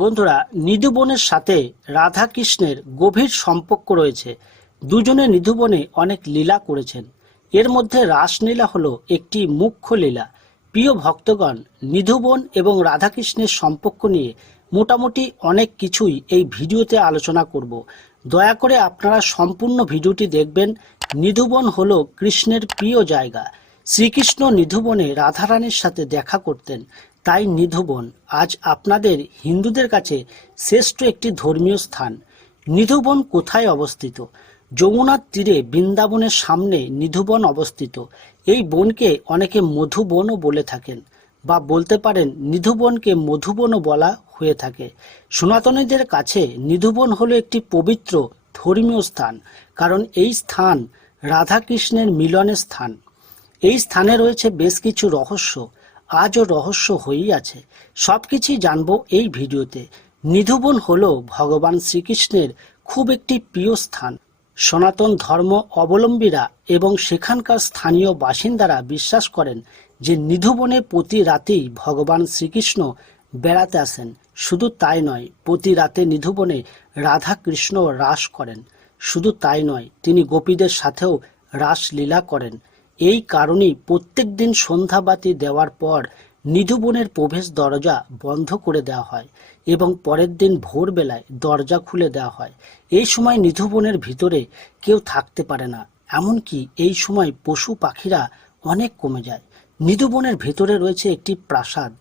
বন্ধুরা নিধুবনের সাথে রাধা কৃষ্ণের গভীর সম্পর্ক রয়েছে। দুজনে নিধুবনে অনেক লীলা করেছেন। এর মধ্যে রাসলীলা হলো একটি মুখ্য লীলা। প্রিয় ভক্তগণ নিধুবন এবং রাধাকৃষ্ণের সম্পর্ক নিয়ে মোটামুটি অনেক কিছুই এই ভিডিওতে আলোচনা করব। দয়া করে আপনারা সম্পূর্ণ ভিডিওটি দেখবেন। নিধুবন হলো কৃষ্ণের প্রিয় জায়গা। শ্রীকৃষ্ণ নিধুবনে রাধারানীর সাথে দেখা করতেন। তাই নিধুবন, আজ আপনাদের হিন্দুদের কাছে শ্রেষ্ঠ একটি ধর্মীয় স্থান। নিধুবন কোথায় অবস্থিত? যমুনার তীরে বৃন্দাবনের সামনে নিধুবন অবস্থিত। এই বনকে অনেকে মধুবনও বলে থাকেন বা বলতে পারেন নিধুবনকে মধুবনও বলা হয়ে থাকে। সনাতনীদের কাছে নিধুবন হলো একটি পবিত্র ধর্মীয় স্থান, কারণ এই স্থান রাধাকৃষ্ণের মিলনের স্থান। এই স্থানে রয়েছে বেশ কিছু রহস্য। আজও রহস্য হয়েই আছে। সব কিছুই জানব এই ভিডিওতে। নিধুবন হল ভগবান শ্রীকৃষ্ণের খুব একটি প্রিয় স্থান। সনাতন ধর্ম অবলম্বীরা এবং সেখানকার স্থানীয় বাসিন্দারা বিশ্বাস করেন যে নিধুবনে প্রতি রাতেই ভগবান শ্রীকৃষ্ণ বেড়াতে আসেন। শুধু তাই নয়, প্রতি রাতে নিধুবনে রাধা কৃষ্ণ রাস করেন। শুধু তাই নয়, তিনি গোপীদের সাথেও রাসলীলা করেন। এই কারণেই প্রত্যেক দিন সন্ধ্যাবাতি দেওয়ার পর নিধুবনের প্রবেশ দরজা বন্ধ করে দেওয়া হয় এবং পরের দিন ভোরবেলায় দরজা খুলে দেওয়া হয়। এই সময় নিধুবনের ভিতরে কেউ থাকতে পারে না। এমনকি এই সময় পশু পাখিরা অনেক কমে যায়। নিধুবনের ভেতরে রয়েছে একটি প্রাসাদ,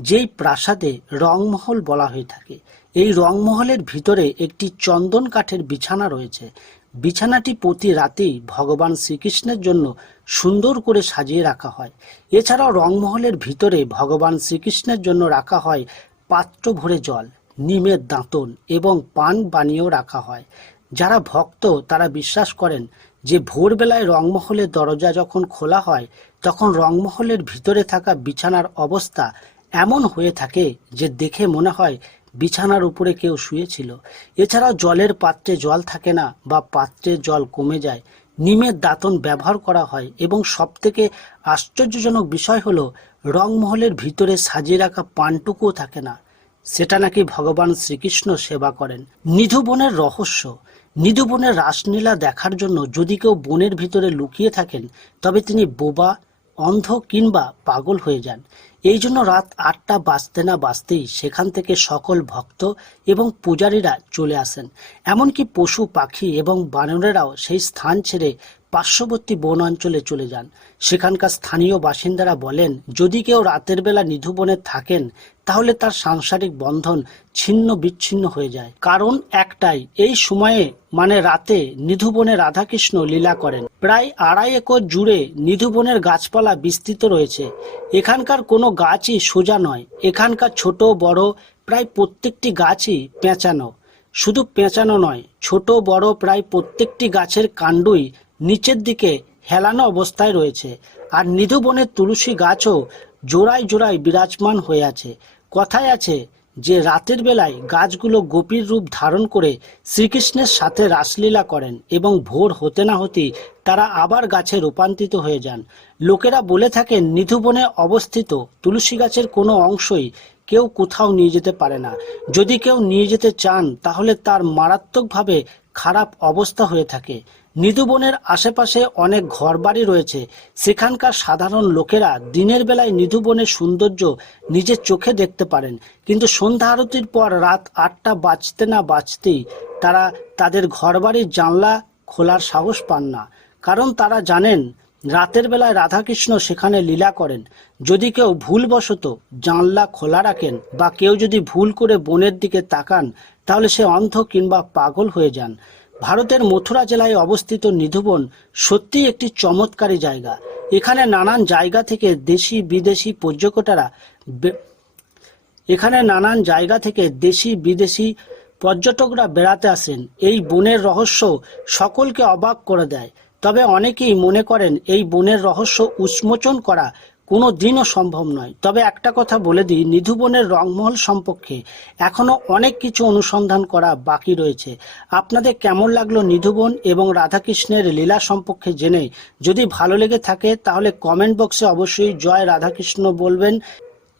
যেই প্রাসাদে রংমহল বলা হয়ে থাকে। এই রংমহলের ভিতরে একটি চন্দন কাঠের বিছানা রয়েছে। বিছানাটি প্রতি রাতেই ভগবান শ্রীকৃষ্ণের জন্য সুন্দর করে সাজিয়ে রাখা হয়। এছাড়াও রংমহলের ভিতরে ভগবান শ্রীকৃষ্ণের জন্য রাখা হয় পাত্র ভরে জল, নিমের দাঁতন এবং পান বানিয়েও রাখা হয়। যারা ভক্ত, তারা বিশ্বাস করেন যে ভোরবেলায় রংমহলের দরজা যখন খোলা হয়, তখন রংমহলের ভিতরে থাকা বিছানার অবস্থা এমন হয়ে থাকে যে দেখে মনে হয় বিছানার উপরে কেউ শুয়েছিল। এছাড়াও জলের পাত্রে জল থাকে না বা পাত্রের জল কমে যায়। নিমের দাঁতন ব্যবহার করা হয় এবং সবথেকে আশ্চর্যজনক বিষয় হলো, রংমহলের ভিতরে সাজিয়ে রাখা পানটুকুও থাকে না। সেটা নাকি ভগবান শ্রীকৃষ্ণ সেবা করেন। নিধুবনের রহস্য। নিধুবনের রাসলীলা দেখার জন্য যদি কেউ বনের ভিতরে লুকিয়ে থাকেন, তবে তিনি বোবা, অন্ধ কিংবা পাগল হয়ে যান। এই জন্য রাত আটটা বাজতে না বাজতেই সেখান থেকে সকল ভক্ত এবং পূজারীরা চলে আসেন। এমনকি পশু, পাখি এবং বানরেরাও সেই স্থান ছেড়ে পার্শ্ববর্তী বন অঞ্চলে চলে যান। সেখানকার স্থানীয় বাসিন্দারা বলেন, যদি কেউ রাতের বেলা নিধুবনে থাকেন, তাহলে তার সাংসারিক বন্ধন ছিন্ন বিচ্ছিন্ন হয়ে যায়। কারণ একটাই, এই সময়ে মানে রাতে নিধুবনে রাধাকৃষ্ণ লীলা করেন। প্রায় আড়াই একর জুড়ে নিধুবনের গাছপালা বিস্তৃত রয়েছে। এখানকার কোনো গাছই সোজা নয়। এখানকার ছোট বড় প্রায় প্রত্যেকটি গাছই পেঁচানো। শুধু পেঁচানো নয়, ছোট বড় প্রায় প্রত্যেকটি গাছের কাণ্ডই নিচের দিকে হেলানো অবস্থায় রয়েছে। আর নিধুবনের তুলসী গাছও জোড়ায় জোড়ায় বিরাজমান হয়ে আছে। কথায় আছে যে, রাতের বেলায় গাছগুলো গোপীর রূপ ধারণ করে শ্রীকৃষ্ণের সাথে রাসলীলা করেন এবং ভোর হতে না হতেই তারা আবার গাছে রূপান্তরিত হয়ে যান। লোকেরা বলে থাকেন নিধুবনে অবস্থিত তুলসী গাছের কোনো অংশই কেউ কোথাও নিয়ে যেতে পারে না। যদি কেউ নিয়ে যেতে চান, তাহলে তার মারাত্মকভাবে খারাপ অবস্থা হয়ে থাকে। নিধুবনের আশেপাশে অনেক ঘরবাড়ি রয়েছে। সেখানকার সাধারণ লোকেরা দিনের বেলায় নিধুবনের সৌন্দর্য নিজের চোখে দেখতে পারেন। কিন্তু সন্ধ্যা আরতির পর রাত আটটা বাজতে না বাজতেই তারা তাদের ঘরবাড়ির জানলা খোলার সাহস পান না। কারণ তারা জানেন, রাতের বেলায় রাধাকৃষ্ণ সেখানে লীলা করেন। যদি কেউ ভুলবশত জানলা খোলা রাখেন বা কেউ যদি ভুল করে বনের দিকে তাকান, তাহলে সে অন্ধ কিংবা পাগল হয়ে যান। ভারতের মথুরা জেলায় অবস্থিত নিধুবন সত্যিই একটি চমৎকারী জায়গা। এখানে নানান জায়গা থেকে দেশি বিদেশি পর্যটকেরা এখানে নানান জায়গা থেকে দেশি বিদেশি পর্যটকরা বেড়াতে আসেন। এই বনের রহস্য সকলকে অবাক করে দেয়। তবে অনেকেই মনে করেন এই বনের রহস্য উন্মোচন করা কোনো দিনও সম্ভব নয়। তবে একটা কথা বলে দিই নিধুবনের রংমহল সম্পর্কে এখনও অনেক কিছু অনুসন্ধান করা বাকি রয়েছে। আপনাদের কেমন লাগল নিধুবন এবং রাধাকৃষ্ণের লীলা সম্পর্কে জেনে? যদি ভালো লেগে থাকে, তাহলে কমেন্ট বক্সে অবশ্যই জয় রাধাকৃষ্ণ বলবেন।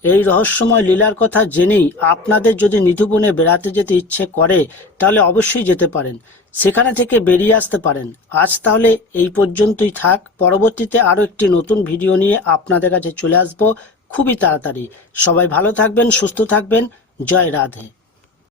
এই রহস্যময় লীলার কথা জেনেই আপনাদের যদি নিধুবনে বেড়াতে যেতে ইচ্ছে করে, তাহলে অবশ্যই যেতে পারেন। সেখানে থেকে বেরিয়ে আসতে পারেন। আজ তাহলে এই পর্যন্তই থাক। পরবর্তীতে আরও একটি নতুন ভিডিও নিয়ে আপনাদের কাছে চলে আসব খুবই তাড়াতাড়ি। সবাই ভালো থাকবেন, সুস্থ থাকবেন। জয় রাধে।